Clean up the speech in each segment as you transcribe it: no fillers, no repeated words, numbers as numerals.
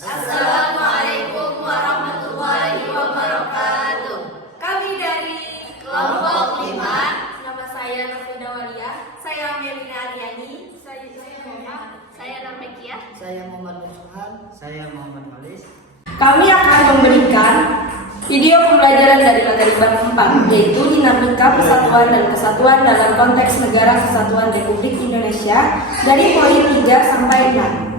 Assalamualaikum warahmatullahi wabarakatuh. Kami dari Kelompok 5. Nama saya Nafida Walia. Saya Melina Aryani. Saya Mama. Saya Narmekia. Saya Muhammad Nurhan. Saya Muhammad Malis. Kami akan memberikan video pembelajaran dari materi bab 4, yaitu dinamika persatuan dan kesatuan dalam konteks negara kesatuan Republik Indonesia dari poin 3 sampai 6.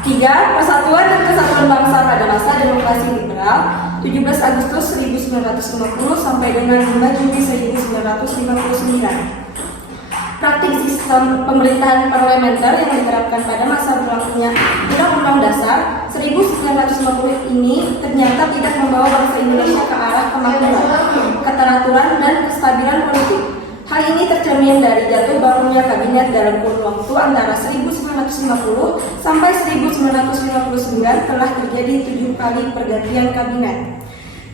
3. Persatuan dan kesatuan bangsa pada masa demokrasi liberal 17 Agustus 1950 sampai dengan 5 Juni 1959. Praktik sistem pemerintahan parlementer yang diterapkan pada masa berlakunya Undang-Undang Dasar 1950 ini ternyata tidak membawa bangsa Indonesia ke arah kemakmuran, keteraturan, dan kestabilan politik. Hal ini tercermin dari jatuh bangunnya kabinet dalam kurun waktu antara 1950 sampai 1959 telah terjadi 7 kali pergantian kabinet.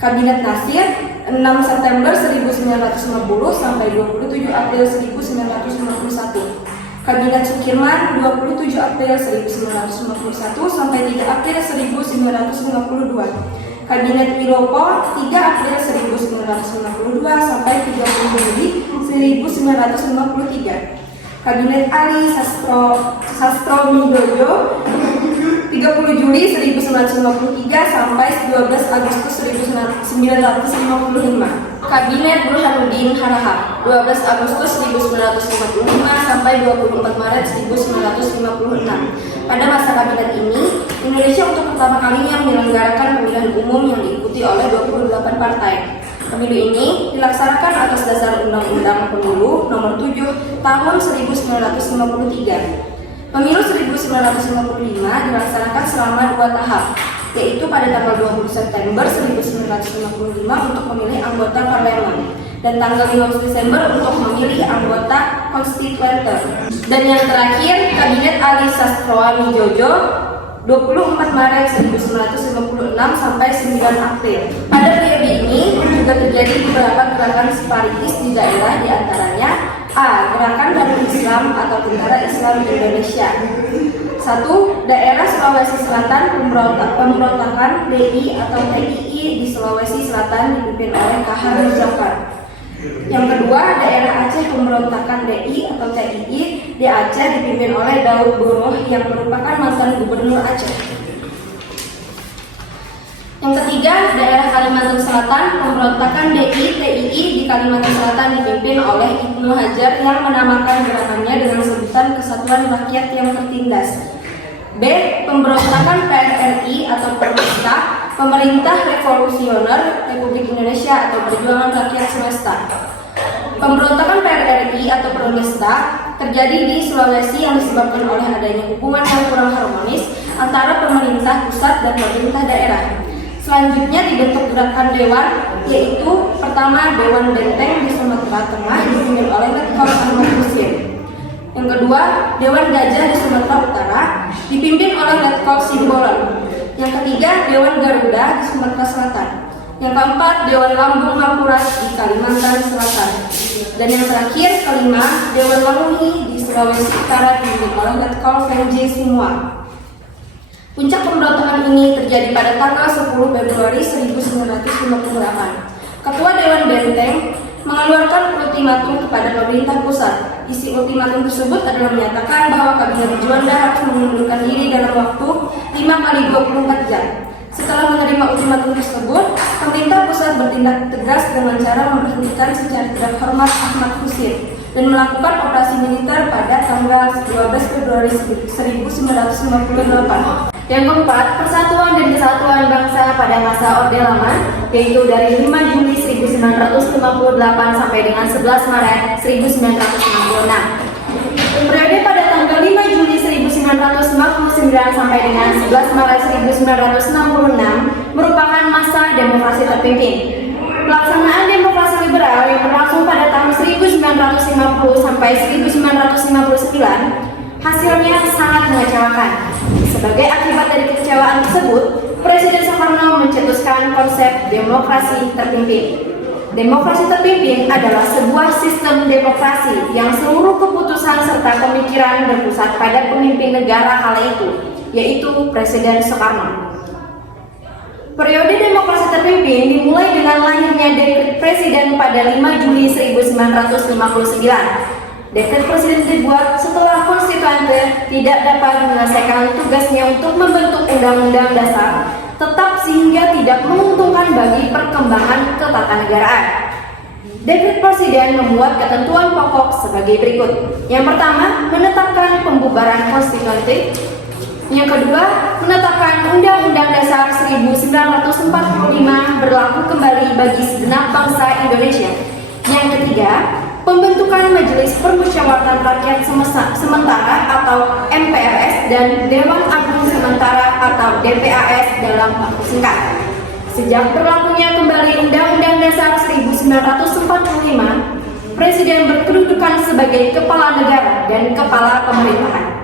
Kabinet Nasir 6 September 1950 sampai 27 April 1951. Kabinet Sukirman 27 April 1951 sampai 3 April 1952. Kabinet Wilopo 3 April 1952 sampai 30 Juli 1953. Kabinet Ali Sastro Midojo 30 Juli 1953 sampai 12 Agustus 1955. Kabinet Burhanuddin Harahap 12 Agustus 1955 sampai 24 Maret 1956. Pada masa kabinet ini, Indonesia untuk pertama kalinya menyelenggarakan pemilihan umum yang diikuti oleh 28 partai. Pemilu ini dilaksanakan atas dasar Undang-Undang Pemilu Nomor 7 Tahun 1953. Pemilu 1955 dilaksanakan selama 2 tahap, yaitu pada tanggal 20 September 1955 untuk memilih anggota parlemen dan tanggal 15 Desember untuk memilih anggota konstituenter. Dan yang terakhir, Kabinet Ali Sastro Midojo 24 Maret 1956 sampai 9 April. Pada periode ini juga terjadi beberapa gerakan separatis di daerah, diantaranya A. Gerakan Darul Islam atau Tentara Islam Indonesia. 1. Daerah Sulawesi Selatan, pemberontakan DI atau TII di Sulawesi Selatan dipimpin oleh KH Muzafar. Yang kedua, daerah Aceh, pemberontakan DI atau TII di Aceh dipimpin oleh Daud Boroh yang merupakan mantan gubernur Aceh. Yang ketiga, daerah Kalimantan Selatan, pemberontakan DI TII di Kalimantan Selatan dipimpin oleh Ibnu Hajar yang menamakan gerakannya dengan sebutan Kesatuan Rakyat yang Tertindas. B. Pemberontakan PRRI atau Permesta, Pemerintah Revolusioner Republik Indonesia atau Perjuangan Rakyat Semesta. Pemberontakan PRRI atau Permesta terjadi di Sulawesi yang disebabkan oleh adanya hubungan yang kurang harmonis antara pemerintah pusat dan pemerintah daerah. Selanjutnya dibentuk gerakan dewan, yaitu pertama Dewan Benteng di Sumatera Tengah dipimpin oleh Letkol Ahmad Hussein. Yang kedua, Dewan Gajah di Sumatera Utara dipimpin oleh Letkol Simbolon. Yang ketiga, Dewan Garuda di Sumatera Selatan. Yang keempat, Dewan Lambung Mangkurat di Kalimantan Selatan. Dan yang terakhir, kelima, Dewan Wanguhi di Sulawesi Utara dipimpin oleh Letkol Venj Simua. Puncak pemberontakan ini terjadi pada tanggal 10 Februari 1958. Ketua Dewan Benteng mengeluarkan ultimatum kepada pemerintah pusat. Isi ultimatum tersebut adalah menyatakan bahwa Kabinet Juanda harus mengundurkan diri dalam waktu 5x24 jam. Setelah menerima ultimatum tersebut, pemerintah pusat bertindak tegas dengan cara memberhentikan secara tidak hormat Ahmad Hussein dan melakukan operasi militer pada tanggal 12 Februari 1958. Yang keempat, persatuan dan kesatuan bangsa pada masa Orde Lama, yaitu dari 5 Juli 1958 sampai dengan 11 Maret 1966. Periode pada tanggal 5 Juli 1959 sampai dengan 11 Maret 1966 merupakan masa demokrasi terpimpin. Pelaksanaan demokrasi liberal yang berlangsung pada tahun 1950 sampai 1959 hasilnya sangat mengecewakan. Sebagai akibat dari kekecewaan tersebut, Presiden Soekarno mencetuskan konsep demokrasi terpimpin. Demokrasi terpimpin adalah sebuah sistem demokrasi yang seluruh keputusan serta pemikiran berpusat pada pemimpin negara kala itu, yaitu Presiden Soekarno. Periode demokrasi terpimpin dimulai dengan lahirnya Dekret Presiden pada 5 Juli 1959. Dekret Presiden dibuat setelah konstituante tidak dapat menyelesaikan tugasnya untuk membentuk undang-undang dasar tetap sehingga tidak menguntungkan bagi perkembangan ketatanegaraan. Dekret Presiden memuat ketentuan pokok sebagai berikut. Yang pertama, menetapkan pembubaran konstituante. Yang kedua, menetapkan Undang-Undang Dasar 1945 berlaku kembali bagi segenap bangsa Indonesia. Yang ketiga, pembentukan Majelis Permusyawaratan Rakyat Sementara atau MPRS dan Dewan Agung Sementara atau DPAS dalam waktu singkat. Sejak berlakunya kembali Undang-Undang Dasar 1945, Presiden berkedudukan sebagai kepala negara dan kepala pemerintahan.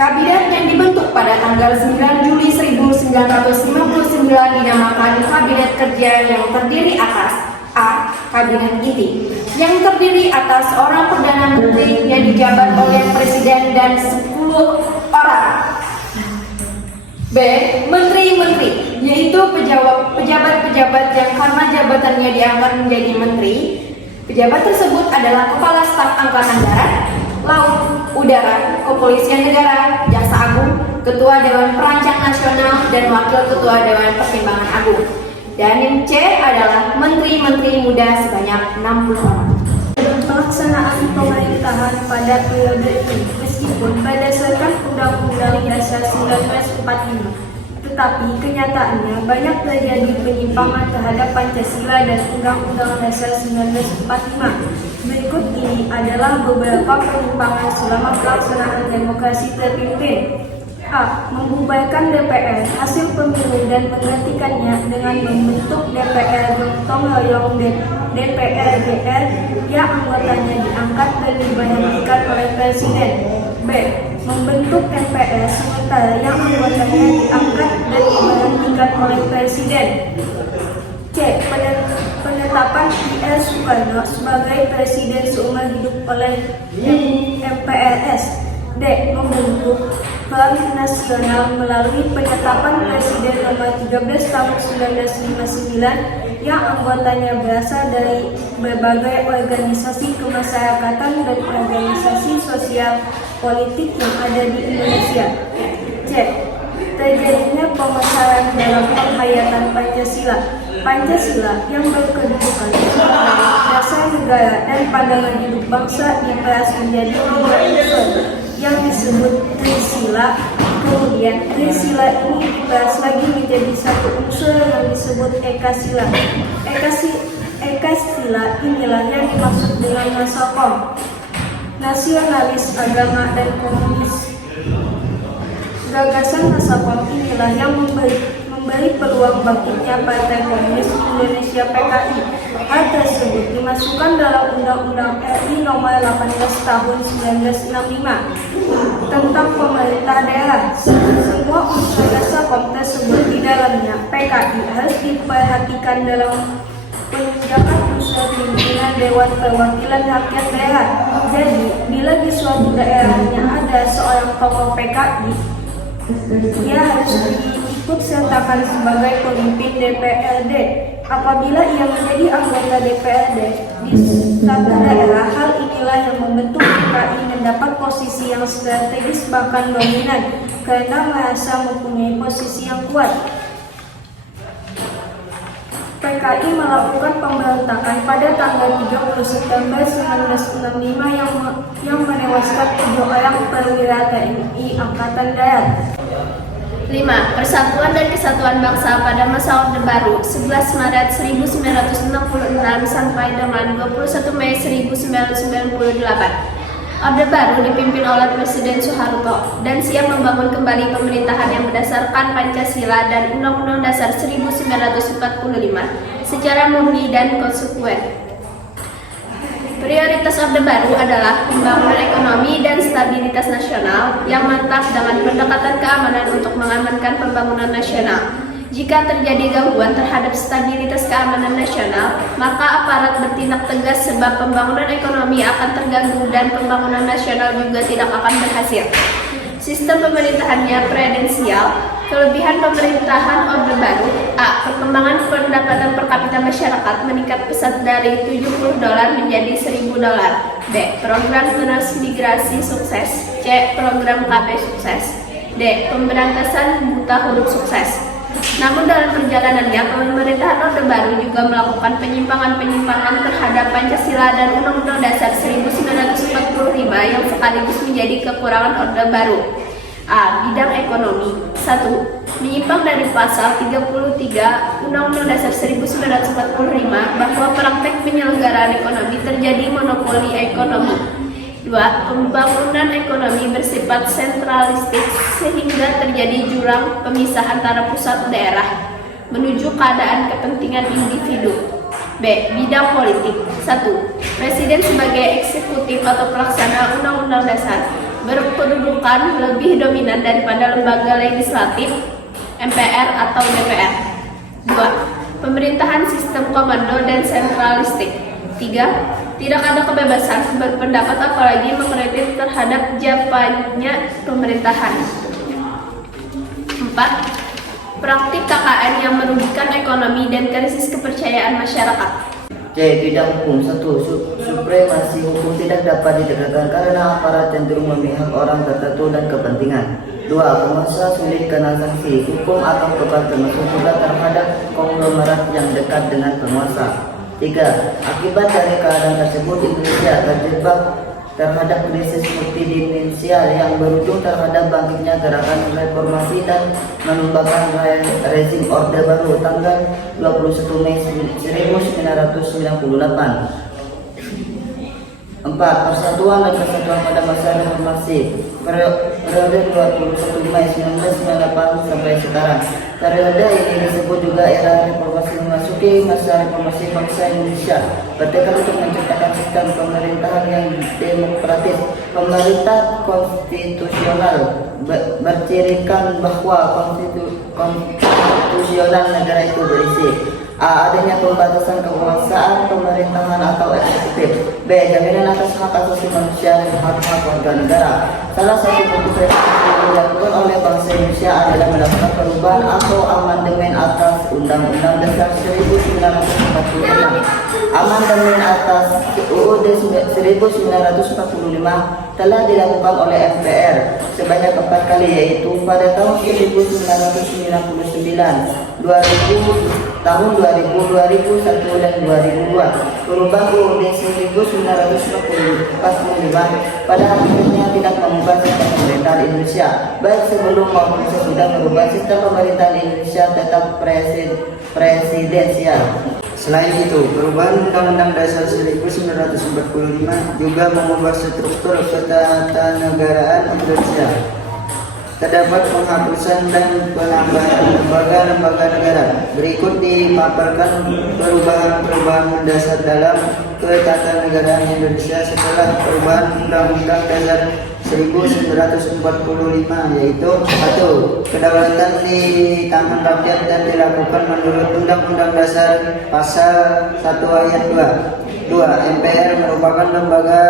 Kabinet yang dibentuk pada tanggal 9 Juli 1959 dinamakan Kabinet Kerja yang terdiri atas A. Kabinet Inti, yang terdiri atas seorang Perdana Menteri yang dijabat oleh Presiden dan 10 orang. B. Menteri-menteri, yaitu pejabat-pejabat yang karena jabatannya diangkat menjadi menteri. Pejabat tersebut adalah Kepala Staf Angkatan Darat, Laut, Udara, Kepolisian Negara, Jaksa Agung, Ketua Dewan Perancang Nasional, dan Wakil Ketua Dewan Pertimbangan Agung. Dan yang C adalah Menteri-Menteri Muda sebanyak 60 orang. Pelaksanaan pemerintahan pada periode ini meskipun berdasarkan Undang-Undang Dasar 1945, tetapi kenyataannya banyak terjadi penyimpangan terhadap Pancasila dan Undang-Undang Dasar 1945. Berikut ini adalah beberapa penyimpangan selama pelaksanaan demokrasi terpimpin. A. Membubarkan DPR hasil pemilu dan menggantikannya dengan membentuk DPR gotong royong DPR-DR yang anggotanya diangkat dan diberhentikan oleh Presiden. B. Membentuk MPR sementara yang anggotanya diangkat dan diberhentikan oleh Presiden. C. Penetapan I.R. Soekarno sebagai Presiden seumur hidup oleh MPRS. D. Membentuk Front Nasional melalui penetapan Presiden nomor 13 tahun 1959 yang anggotanya berasal dari berbagai organisasi kemasyarakatan dan organisasi sosial politik yang ada di Indonesia. C. Terjadinya pemasaran dalam penghayatan Pancasila. Pancasila yang berkedudukan sebagai dasar negara dan pandangan hidup bangsa diperas menjadi 3 unsur yang disebut Trisila. Kemudian Trisila ini diperas lagi menjadi 1 unsur yang disebut Ekasila. Ekasila inilah yang dimaksud dengan Nasakom, nasionalis, agama, dan komunis. Gagasan Nasakom inilah yang memberi peluang bangkitnya Partai Komunis Indonesia (PKI). Hal tersebut dimasukkan dalam Undang-Undang RI Nomor 18 Tahun 1965 tentang pemerintah daerah. Semua unsur Nasakom tersebut di dalamnya PKI harus diperhatikan dalam penunjukan unsur pimpinan Dewan Perwakilan Rakyat Daerah. Jadi, bila di suatu daerahnya ada seorang tokoh PKI, dia harus diikut sertakan sebagai pemimpin DPRD. Apabila ia menjadi anggota DPRD di satu daerah, hal inilah yang membentuk PKI mendapat posisi yang strategis bahkan dominan karena merasa mempunyai posisi yang kuat. PKI melakukan pemberontakan pada tanggal 30 September 1965 yang menewaskan 7 orang perwira TNI Angkatan Darat. 5. Persatuan dan Kesatuan Bangsa pada masa Orde Baru 11 Maret 1966 sampai dengan 21 Mei 1998. Orde Baru dipimpin oleh Presiden Soeharto dan siap membangun kembali pemerintahan yang berdasarkan Pancasila dan Undang-Undang Dasar 1945 secara murni dan konsekuen. Prioritas Orde Baru adalah pembangunan ekonomi dan stabilitas nasional yang mantap dengan pendekatan keamanan untuk mengamankan pembangunan nasional. Jika terjadi gangguan terhadap stabilitas keamanan nasional, maka aparat bertindak tegas sebab pembangunan ekonomi akan terganggu dan pembangunan nasional juga tidak akan berhasil. Sistem pemerintahannya prudensial. Kelebihan pemerintahan Orde Baru: A. Perkembangan pendapatan per kapita masyarakat meningkat pesat dari $70 menjadi $1.000. B. Program transmigrasi sukses. C. Program KB sukses. D. Pemberantasan buta huruf sukses. Namun dalam perjalanannya, pemerintahan Orde Baru juga melakukan penyimpangan-penyimpangan terhadap Pancasila dan Undang-Undang Dasar 1945 yang sekaligus menjadi kekurangan Orde Baru. A. Bidang ekonomi. 1. Menyimpang dari pasal 33 Undang-Undang Dasar 1945 bahwa praktek penyelenggaraan ekonomi terjadi monopoli ekonomi. 2. Pembangunan ekonomi bersifat sentralistik sehingga terjadi jurang pemisah antara pusat daerah menuju keadaan kepentingan individu. B. Bidang politik. 1. Presiden sebagai eksekutif atau pelaksana Undang-Undang Dasar berkedudukan lebih dominan daripada lembaga legislatif, MPR atau DPR. 2. Pemerintahan sistem komando dan sentralistik. 3. Tidak ada kebebasan berpendapat apalagi mengkritik terhadap japannya pemerintahan. 4. Praktik KKN yang merugikan ekonomi dan krisis kepercayaan masyarakat. C. Bidang hukum. 1. Supremasi hukum tidak dapat ditegakkan karena aparat cenderung memihak orang tertentu dan kepentingan. 2. Penguasa sulit kena sanksi hukum atau kebal termasuk juga terhadap konglomerat yang dekat dengan penguasa. 3. Akibat dari keadaan tersebut, Indonesia terjebak terhadap krisis multidimensial yang berujung terhadap bangkitnya gerakan reformasi dan menumbangkan rezim Orde Baru tanggal 21 Mei 1998. 4. Persatuan dan Kesatuan pada masa reformasi periode 21 Mei 1998 sampai sekarang. Periode ini disebut juga era reformasi memasuki masa reformasi bangsa Indonesia, bertekad untuk menciptakan sistem pemerintahan yang demokratis. Pemerintah konstitusional bercirikan bahwa konstitusional negara itu berisi: A. Adanya pembatasan kekuasaan pemerintahan atau eksekutif. B. Jaminan atas hak asasi manusia dan hak-hak warga negara. Salah satu bentuk reformasi yang dilakukan oleh bangsa Indonesia adalah melakukan perubahan atau amandemen atas Undang-Undang Dasar 1945. Amandemen atas UUD 1945 telah dilakukan oleh MPR sebanyak 4 kali, yaitu pada tahun 1999, 2000, tahun 2000, 2001, dan 2002. Perubahan UUD 1945 pada akhirnya tidak mengubah sistem pemerintahan Indonesia, baik sebelum maupun sesudah. Merubah sistem pemerintahan Indonesia tetap presidensial. Selain itu, perubahan Undang-Undang Dasar 1945 juga mengubah struktur ketatanegaraan Indonesia. Terdapat penghapusan dan penambahan lembaga-lembaga negara. Berikut dipaparkan perubahan-perubahan mendasar dalam ketatanegaraan Indonesia setelah perubahan Undang-Undang Dasar 1945, yaitu: 1. Kedaulatan di tangan rakyat dan dilakukan menurut Undang-Undang Dasar Pasal 1 Ayat 2. 2. MPR merupakan lembaga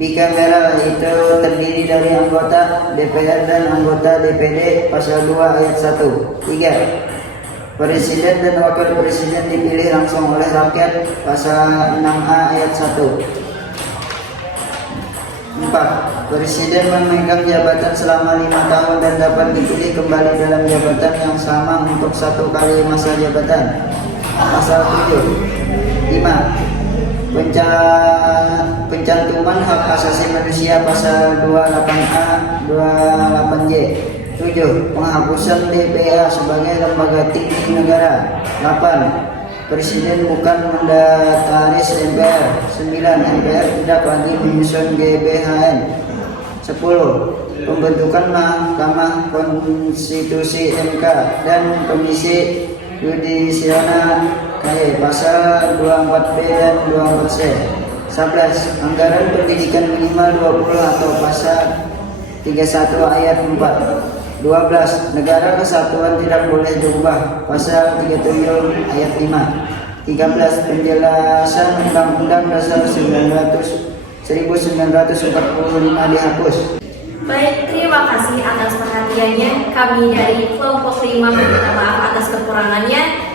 bicameral, yaitu terdiri dari anggota DPR dan anggota DPD, Pasal 2 Ayat 1. 3. Presiden dan wakil presiden dipilih langsung oleh rakyat, Pasal 6A Ayat 1. 4. Presiden memegang jabatan selama 5 tahun dan dapat dipilih kembali dalam jabatan yang sama untuk 1 kali masa jabatan. Pasal 7. 5. Pencantuman hak asasi manusia, Pasal 28A, 28J. 7. Penghapusan DPA sebagai lembaga tinggi negara. 8. Presiden bukan mendataris MPR. 9. MPR tidak lagi menyusun GBHN. 10. Pembentukan Mahkamah Konstitusi MK dan Komisi Yudisiana KY, Pasal 24B dan 24C. 11. Anggaran pendidikan minimal 20 atau Pasal 31 Ayat 4. 12. Negara kesatuan tidak boleh diubah, Pasal 37 Ayat 5. 13. Penjelasan Undang-Undang Dasar 1945 dihapus. Baik, terima kasih atas perhatiannya. Kami dari kelompok 5 meminta maaf atas kekurangannya.